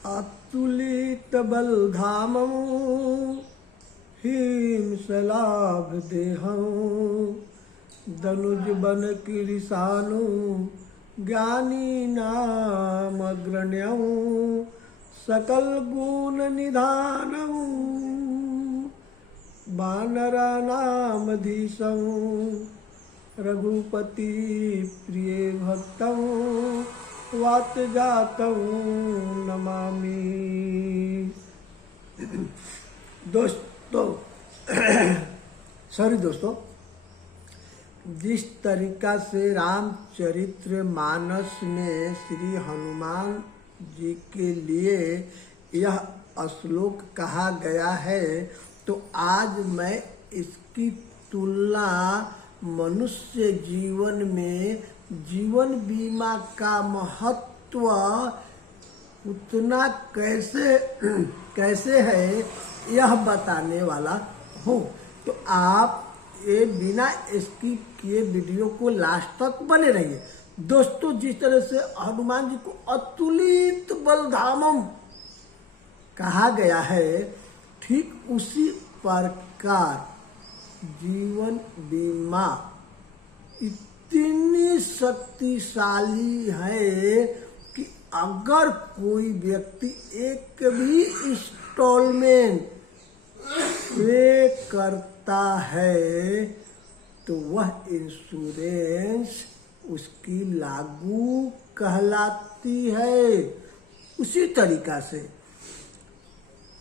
अतुलित बलधामं हिमशलाभ देहं दनुज बन किरिसानु ज्ञानी नाम अग्रण्यं सकल गुण निधानं वानरा नाम धीशं रघुपति प्रिय भक्तं वात जातं नमामि। दोस्तों जिस तरीका से रामचरित्र मानस में श्री हनुमान जी के लिए यह श्लोक कहा गया है, तो आज मैं इसकी तुलना मनुष्य जीवन में जीवन बीमा का महत्व उतना कैसे है यह बताने वाला हूँ। तो आप ये बिना स्किप किए वीडियो को लास्ट तक बने रहिए। दोस्तों जिस तरह से हनुमान जी को अतुलित बलधामम कहा गया है, ठीक उसी प्रकार जीवन बीमा इतनी शक्तिशाली है कि अगर कोई व्यक्ति एक भी इंस्टॉलमेंट पे करता है तो वह इंश्योरेंस उसकी लागू कहलाती है। उसी तरीका से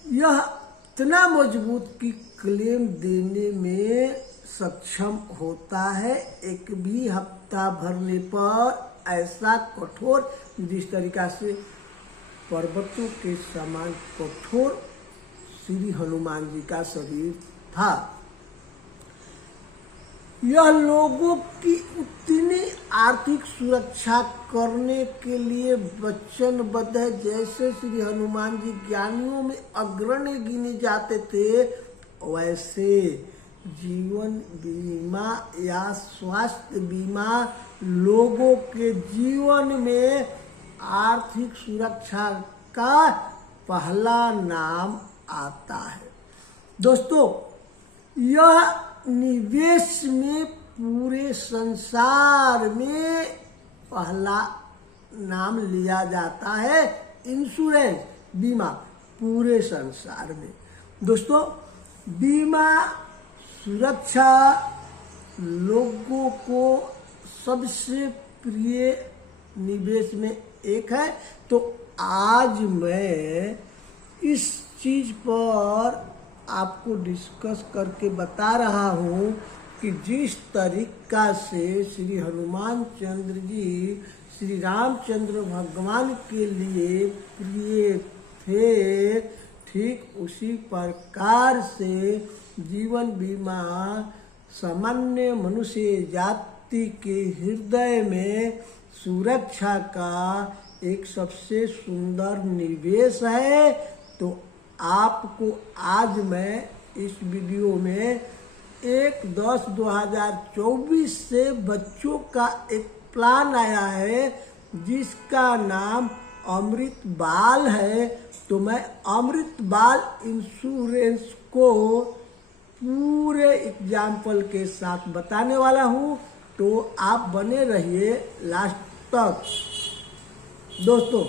यह इतना मजबूत कि क्लेम देने में सक्षम होता है। एक भी हफ्ता भरने पर ऐसा कठोर, जिस तरीका से पर्वतों के समान कठोर श्री हनुमान जी का शरीर था। यह लोगों की उतनी आर्थिक सुरक्षा करने के लिए वचनबद्ध है। जैसे श्री हनुमान जी ज्ञानियों में अग्रणी गिने जाते थे, वैसे जीवन बीमा या स्वास्थ्य बीमा लोगों के जीवन में आर्थिक सुरक्षा का पहला नाम आता है। दोस्तों यह निवेश में पूरे संसार में पहला नाम लिया जाता है। इंश्योरेंस बीमा पूरे संसार में। दोस्तों बीमा सुरक्षा लोगों को सबसे प्रिय निवेश में एक है। तो आज मैं इस चीज पर आपको डिस्कस करके बता रहा हूँ कि जिस तरीका से श्री हनुमान चंद्र जी श्री रामचंद्र भगवान के लिए प्रिय थे, ठीक उसी प्रकार से जीवन बीमा सामान्य मनुष्य जाति के हृदय में सुरक्षा का एक सबसे सुंदर निवेश है। तो आपको आज मैं इस वीडियो में 1/10/2024 से बच्चों का एक प्लान आया है जिसका नाम अमृत बाल है। तो मैं अमृत बाल इंश्योरेंस को पूरे एग्जाम्पल के साथ बताने वाला हूँ, तो आप बने रहिए लास्ट तक। दोस्तों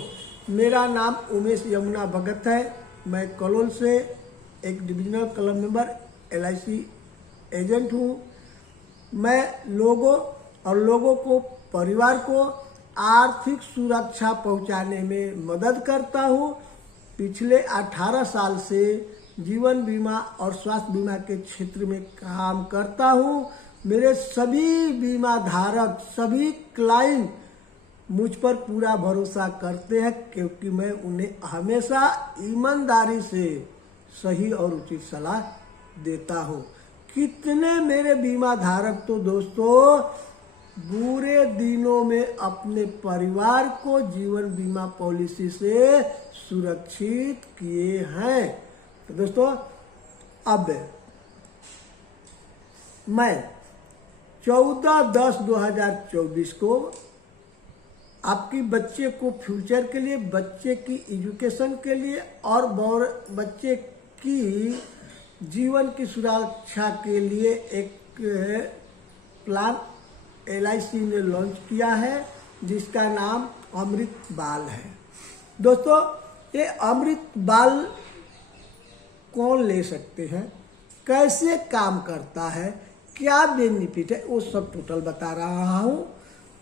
मेरा नाम उमेश यमुना भगत है। मैं कलोल से एक divisional club member LIC agent हूँ। मैं लोगों को परिवार को आर्थिक सुरक्षा पहुँचाने में मदद करता हूँ। पिछले 18 साल से जीवन बीमा और स्वास्थ्य बीमा के क्षेत्र में काम करता हूँ। मेरे सभी बीमा धारक, सभी क्लाइंट मुझ पर पूरा भरोसा करते हैं क्योंकि मैं उन्हें हमेशा ईमानदारी से सही और उचित सलाह देता हूँ। कितने मेरे बीमा धारक तो दोस्तों बुरे दिनों में अपने परिवार को जीवन बीमा पॉलिसी से सुरक्षित किए हैं। तो दोस्तों अब मैं 14/10/2024 को आपकी बच्चे को फ्यूचर के लिए, बच्चे की एजुकेशन के लिए और बच्चे की जीवन की सुरक्षा के लिए एक प्लान LIC ने लॉन्च किया है जिसका नाम अमृत बाल है। दोस्तों, ये अमृत बाल कौन ले सकते हैं, कैसे काम करता है, क्या बेनिफिट है, वो सब टोटल बता रहा हूँ।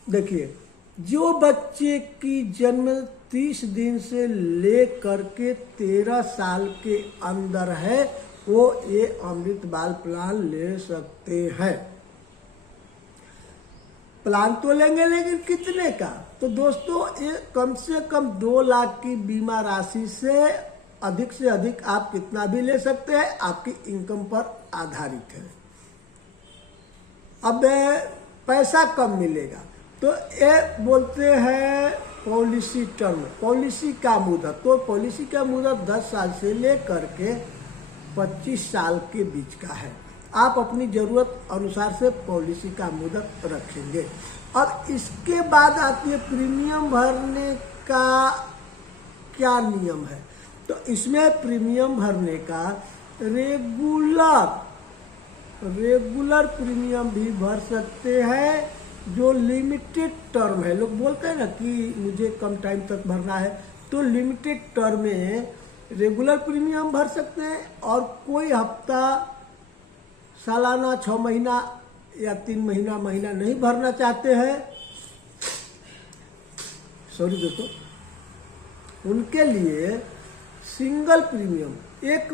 देखिए, जो बच्चे की जन्म 30 दिन से ले करके 13 साल के अंदर है वो ये अमृत बाल प्लान ले सकते हैं। प्लान तो लेंगे, लेकिन कितने का? तो दोस्तों, ये कम से कम 2 लाख की बीमा राशि से अधिक आप कितना भी ले सकते हैं, आपकी इनकम पर आधारित है। अब पैसा कम मिलेगा तो ये बोलते हैं पॉलिसी टर्म, पॉलिसी का मुदत। तो पॉलिसी का मुदत 10 साल से लेकर के 25 साल के बीच का है। आप अपनी ज़रूरत अनुसार से पॉलिसी का मुदत रखेंगे। और इसके बाद आती है प्रीमियम भरने का क्या नियम है। तो इसमें प्रीमियम भरने का रेगुलर प्रीमियम भी भर सकते हैं, जो लिमिटेड टर्म है। लोग बोलते हैं ना कि मुझे कम टाइम तक भरना है, तो लिमिटेड टर्म में रेगुलर प्रीमियम भर सकते हैं। और कोई हफ्ता, सालाना, 6 महीना या 3 महीना नहीं भरना चाहते हैं, सॉरी दोस्तों, उनके लिए सिंगल प्रीमियम एक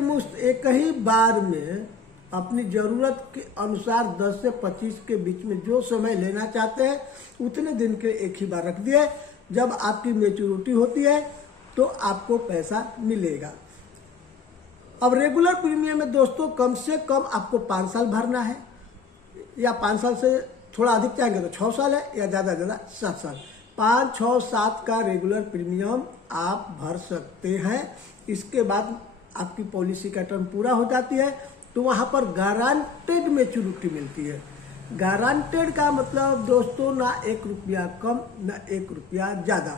ही बार में अपनी ज़रूरत के अनुसार 10 से 25 के बीच में जो समय लेना चाहते हैं उतने दिन के एक ही बार रख दिए। जब आपकी मैच्योरिटी होती है तो आपको पैसा मिलेगा। अब रेगुलर प्रीमियम में दोस्तों कम से कम आपको 5 साल भरना है, या 5 साल से थोड़ा अधिक चाहेंगे तो 6 साल है, या ज़्यादा 7 साल। 5, 6, 7 का रेगुलर प्रीमियम आप भर सकते हैं। इसके बाद आपकी पॉलिसी का टर्म पूरा हो जाती है तो वहाँ पर गारंटेड मैच्योरिटी मिलती है। गारंटेड का मतलब दोस्तों ना 1 रुपया कम ना 1 रुपया ज़्यादा।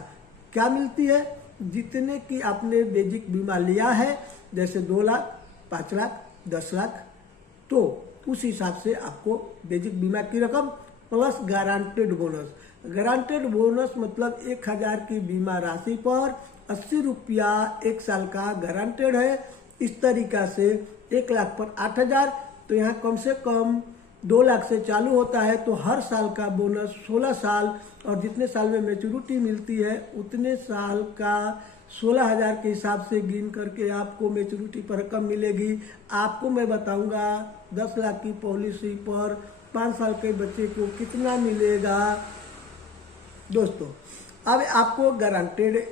क्या मिलती है? जितने की आपने बेसिक बीमा लिया है, जैसे 2 लाख, 5 लाख, 10 लाख, तो उस हिसाब से आपको बेसिक बीमा की रकम plus guaranteed bonus. Guaranteed bonus मतलब 1000 की बीमा राशि पर 80 रुपया 1 साल का गारंटेड है। इस तरीका से 1 लाख पर 8000, तो यहाँ कम से कम 2 लाख से चालू होता है। तो हर साल का बोनस 16 साल, और जितने साल में मैच्योरिटी मिलती है उतने साल का 16,000 के हिसाब से गिन करके आपको मैच्योरिटी पर रकम मिलेगी। आपको मैं बताऊंगा 10 लाख की पॉलिसी पर 5 साल के बच्चे को कितना मिलेगा। दोस्तों, अब आपको गारंटेड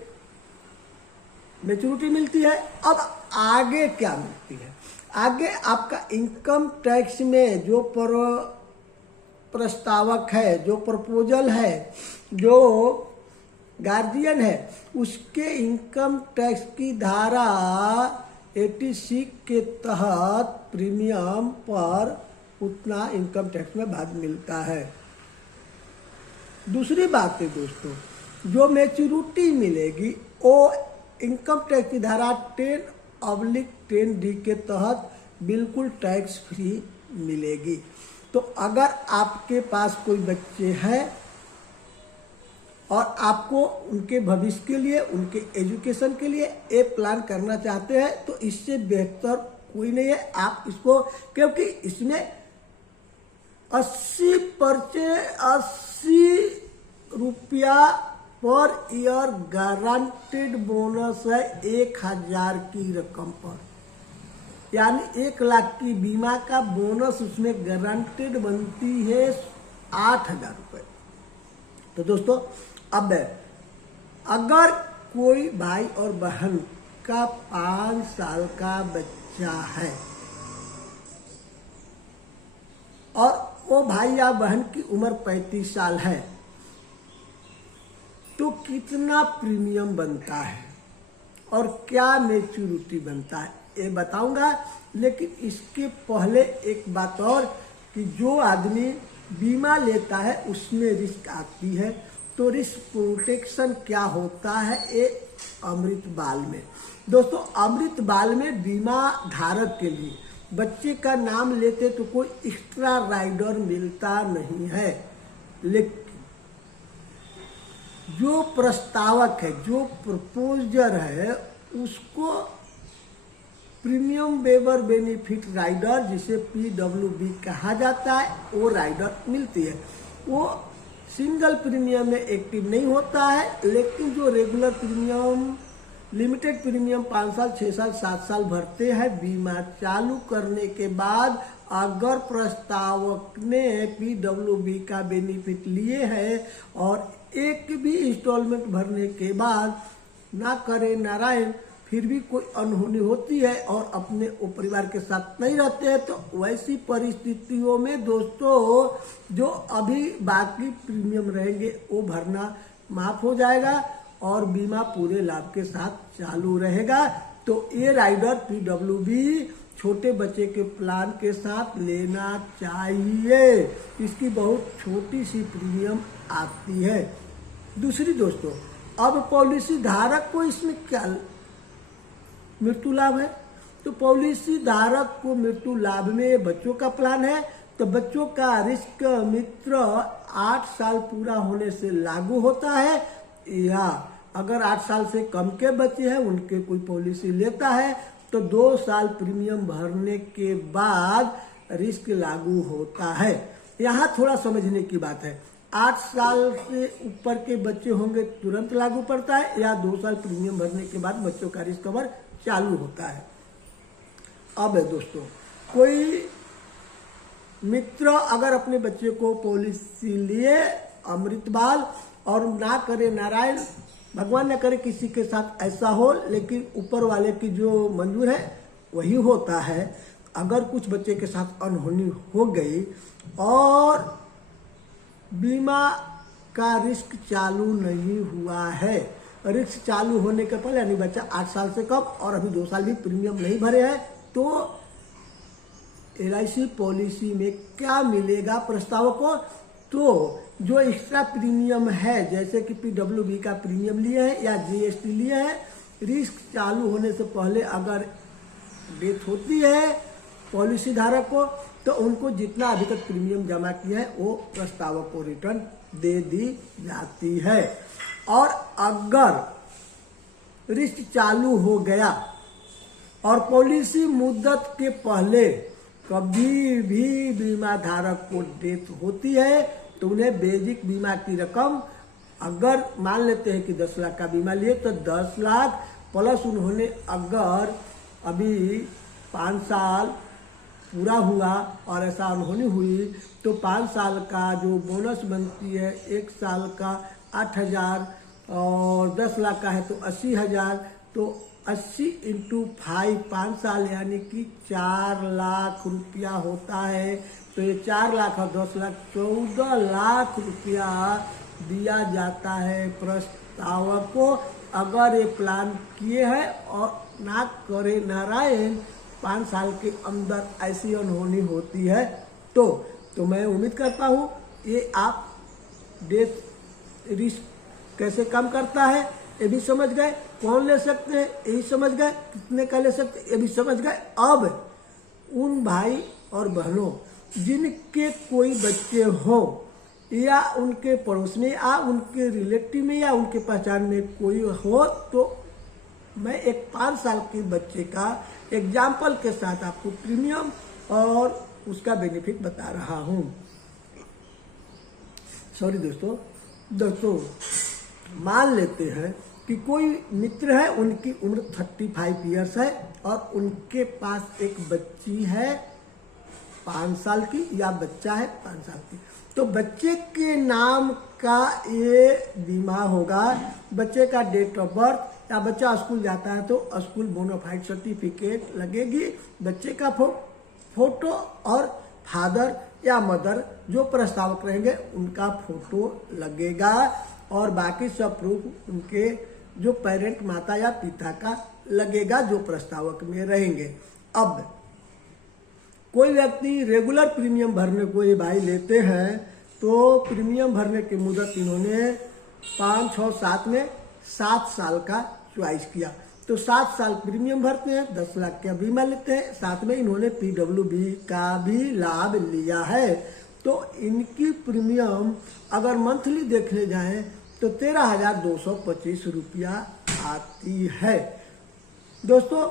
मैच्योरिटी मिलती है। अब आगे क्या मिलती है? आगे आपका इनकम टैक्स में जो प्रस्तावक है, जो प्रपोजल है, जो गार्जियन है, उसके इनकम टैक्स की धारा 86 के तहत प्रीमियम पर उतना इनकम टैक्स में भाग मिलता है। दूसरी बात है दोस्तों, जो मैच्योरिटी मिलेगी वो इनकम टैक्स की धारा 10/10D के तहत बिल्कुल टैक्स फ्री मिलेगी। तो अगर आपके पास कोई बच्चे हैं और आपको उनके भविष्य के लिए, उनके एजुकेशन के लिए ये प्लान करना चाहते हैं, तो इससे बेहतर कोई नहीं है। आप इसको, क्योंकि इसमें 80 रुपया पर ईयर गारंटेड बोनस है 1000 की रकम पर, यानी 1 लाख की बीमा का बोनस उसमें गारंटेड बनती है 8000 रुपये। तो दोस्तों, अब अगर कोई भाई और बहन का 5 साल का बच्चा है और वो भाई या बहन की उम्र 35 साल है, तो कितना प्रीमियम बनता है और क्या मैच्योरिटी बनता है ये बताऊंगा। लेकिन इसके पहले एक बात और, कि जो आदमी बीमा लेता है उसमें रिस्क आती है। तो रिस्क प्रोटेक्शन क्या होता है ये अमृत बाल में। दोस्तों अमृत बाल में बीमा धारक के लिए बच्चे का नाम लेते तो कोई एक्स्ट्रा राइडर मिलता नहीं है, लेकिन जो प्रस्तावक है, जो प्रपोजर है, उसको प्रीमियम वेवर बेनिफिट राइडर जिसे PWB कहा जाता है वो राइडर मिलती है। वो सिंगल प्रीमियम में एक्टिव नहीं होता है, लेकिन जो रेगुलर प्रीमियम, लिमिटेड प्रीमियम 5 साल, 6 साल, 7 साल भरते हैं, बीमा चालू करने के बाद अगर प्रस्तावक ने PWB का बेनिफिट लिए है और एक भी इंस्टॉलमेंट भरने के बाद ना करे नारायण फिर भी कोई अनहोनी होती है और अपने परिवार के साथ नहीं रहते हैं, तो वैसी परिस्थितियों में दोस्तों जो अभी बाकी प्रीमियम रहेंगे वो भरना माफ हो जाएगा और बीमा पूरे लाभ के साथ चालू रहेगा। तो ये राइडर PWB छोटे बच्चे के प्लान के साथ लेना चाहिए। इसकी बहुत छोटी सी प्रीमियम आती है। दूसरी दोस्तों, अब पॉलिसी धारक को इसमें क्या मृत्यु लाभ है, तो पॉलिसी धारक को मृत्यु लाभ में बच्चों का प्लान है तो बच्चों का रिस्क मित्र 8 साल पूरा होने से लागू होता है, या अगर 8 साल से कम के बच्चे हैं उनके कोई पॉलिसी लेता है तो 2 साल प्रीमियम भरने के बाद रिस्क लागू होता है। यहाँ थोड़ा समझने की बात है, 8 साल से ऊपर के बच्चे होंगे तुरंत लागू पड़ता है या 2 साल प्रीमियम भरने के बाद बच्चों का रिस्क कवर चालू होता है। अब है दोस्तों, कोई मित्र अगर अपने बच्चे को पॉलिसी लिए अमृत बाल और ना करे नारायण, भगवान न करे किसी के साथ ऐसा हो, लेकिन ऊपर वाले की जो मंजूर है वही होता है। अगर कुछ बच्चे के साथ अनहोनी हो गई और बीमा का रिस्क चालू नहीं हुआ है, रिस्क चालू होने के पहले यानी बच्चा 8 साल से कम और अभी 2 साल भी प्रीमियम नहीं भरे हैं, तो LIC पॉलिसी में क्या मिलेगा प्रस्तावक को, तो जो एक्स्ट्रा प्रीमियम है जैसे कि PWB का प्रीमियम लिए है या GST लिए है, रिस्क चालू होने से पहले अगर डेथ होती है पॉलिसी धारक को तो उनको जितना अभी तक प्रीमियम जमा किया है वो प्रस्तावक को रिटर्न दे दी जाती है। और अगर रिस्क चालू हो गया और पॉलिसी मुद्दत के पहले कभी भी बीमा धारक को डेथ होती है तो उन्हें बेसिक बीमा की रकम, अगर मान लेते हैं कि 10 लाख का बीमा लिए तो 10 लाख प्लस उन्होंने अगर अभी 5 साल पूरा हुआ और ऐसा अनहोनी हुई तो 5 साल का जो बोनस बनती है, 1 साल का 8,000 और 10 लाख का है तो 80,000, तो 80 × 5 5 साल यानी कि 4 लाख रुपया होता है। तो ये 4 लाख और 10 लाख 14 लाख रुपया दिया जाता है प्रस्तावक को अगर ये प्लान किए हैं और ना करे नारायण 5 साल के अंदर ऐसी अनहोनी होती है। तो मैं उम्मीद करता हूँ ये आप डेथ रिस्क कैसे कम करता है ये भी समझ गए, कौन ले सकते हैं ये भी समझ गए, कितने का ले सकते हैं ये भी समझ गए। अब उन भाई और बहनों जिनके कोई बच्चे हो या उनके पड़ोस में या उनके रिलेटिव में या उनके पहचान में कोई हो, तो मैं एक 5 साल के बच्चे का एग्जाम्पल के साथ आपको प्रीमियम और उसका बेनिफिट बता रहा हूँ। सॉरी दोस्तों मान लेते हैं कि कोई मित्र है, उनकी उम्र 35 इयर्स है और उनके पास एक बच्ची है 5 साल की या बच्चा है 5 साल की, तो बच्चे के नाम का ये बीमा होगा। बच्चे का डेट ऑफ बर्थ या बच्चा स्कूल जाता है तो स्कूल बोनाफाइड सर्टिफिकेट लगेगी, बच्चे का फोटो और फादर या मदर जो प्रस्तावक रहेंगे उनका फोटो लगेगा और बाकी सब प्रूफ उनके जो पेरेंट माता या पिता का लगेगा जो प्रस्तावक में रहेंगे। अब कोई व्यक्ति रेगुलर प्रीमियम भरने को ये भाई लेते हैं तो प्रीमियम भरने की मुदत इन्होंने 5, 6, 7 में 7 साल का चॉइस किया। तो 7 साल प्रीमियम भरते हैं, 10 लाख का बीमा लेते हैं, साथ में इन्होंने PWB का भी लाभ लिया है। तो इनकी प्रीमियम अगर मंथली देखने जाएं तो 13,225 रुपया आती है। दोस्तों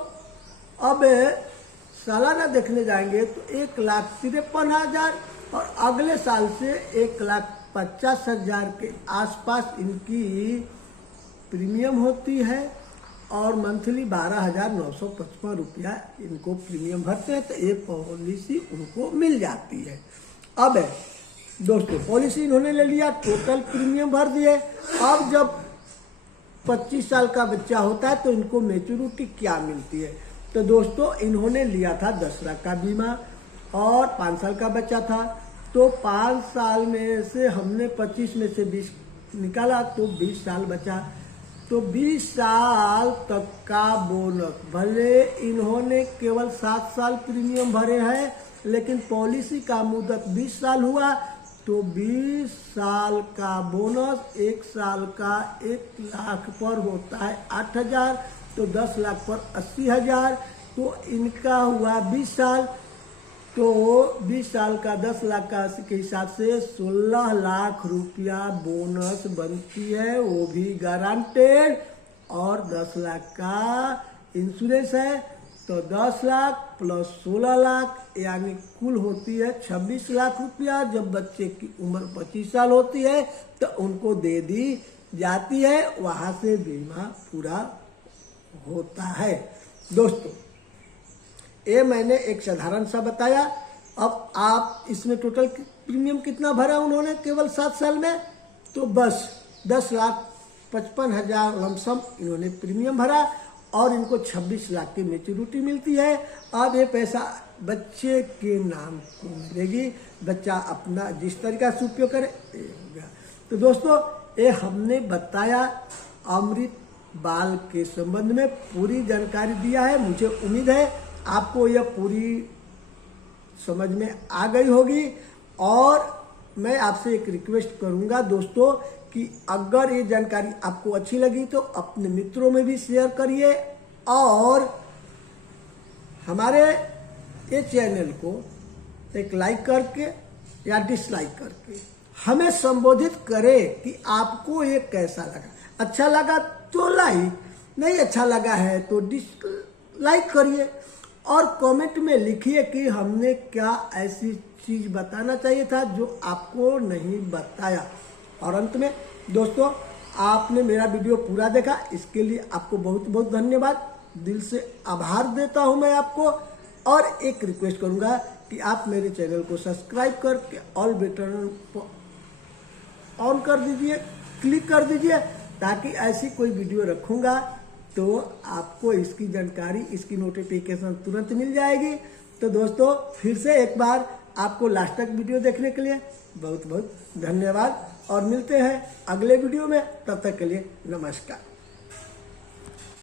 अब सालाना देखने जाएंगे तो 1,53,000 और अगले साल से 1,50,000 के आसपास इनकी प्रीमियम होती है और मंथली 12,955 रुपया इनको प्रीमियम भरते हैं, तो ये पॉलिसी उनको मिल जाती है। अब दोस्तों पॉलिसी इन्होंने ले लिया, टोटल प्रीमियम भर दिए। अब जब 25 साल का बच्चा होता है तो इनको मैच्योरिटी क्या मिलती है? तो दोस्तों इन्होंने लिया था 10 लाख का बीमा और 5 साल का बच्चा था, तो 5 साल में से हमने 25 में से 20 निकाला तो 20 साल बचा। तो 20 साल तक का बोनस, भले इन्होंने केवल 7 साल प्रीमियम भरे हैं लेकिन पॉलिसी का मुद्दत 20 साल हुआ, तो 20 साल का बोनस 1 साल का 1 लाख पर होता है 8,000, तो 10 लाख पर 80,000। तो इनका हुआ 20 साल, तो 20 साल का 10 लाख का 80 के हिसाब से 16 लाख रुपया बोनस बनती है, वो भी गारंटेड। और 10 लाख का इंश्योरेंस है, तो 10 लाख प्लस 16 लाख यानी कुल होती है 26 लाख रुपया। जब बच्चे की उम्र 25 साल होती है तो उनको दे दी जाती है, वहां से बीमा पूरा होता है। दोस्तों ये मैंने एक साधारण सा बताया। अब आप इसमें टोटल प्रीमियम कितना भरा उन्होंने केवल 7 साल में, तो बस 10,55,000 लमसम इन्होंने प्रीमियम भरा और इनको 26 लाख की मैच्योरिटी मिलती है। अब ये पैसा बच्चे के नाम को मिलेगी, बच्चा अपना जिस तरीका से उपयोग करे। तो दोस्तों ये हमने बताया अमृत बाल के संबंध में पूरी जानकारी दिया है। मुझे उम्मीद है आपको यह पूरी समझ में आ गई होगी। और मैं आपसे एक रिक्वेस्ट करूंगा दोस्तों कि अगर ये जानकारी आपको अच्छी लगी तो अपने मित्रों में भी शेयर करिए और हमारे ये चैनल को एक लाइक करके या डिसलाइक करके हमें संबोधित करें कि आपको ये कैसा लगा। अच्छा लगा तो लाइक, नहीं अच्छा लगा है तो डिसलाइक करिए और कमेंट में लिखिए कि हमने क्या ऐसी चीज बताना चाहिए था जो आपको नहीं बताया। और अंत में दोस्तों आपने मेरा वीडियो पूरा देखा, इसके लिए आपको बहुत बहुत धन्यवाद, दिल से आभार देता हूं मैं आपको। और एक रिक्वेस्ट करूंगा कि आप मेरे चैनल को सब्सक्राइब करके ऑल बटन ऑन कर दीजिए, क्लिक कर दीजिए, ताकि ऐसी कोई वीडियो रखूंगा तो आपको इसकी जानकारी, इसकी नोटिफिकेशन तुरंत मिल जाएगी। तो दोस्तों फिर से एक बार आपको लास्ट तक वीडियो देखने के लिए बहुत बहुत धन्यवाद और मिलते हैं अगले वीडियो में। तब तक के लिए नमस्कार।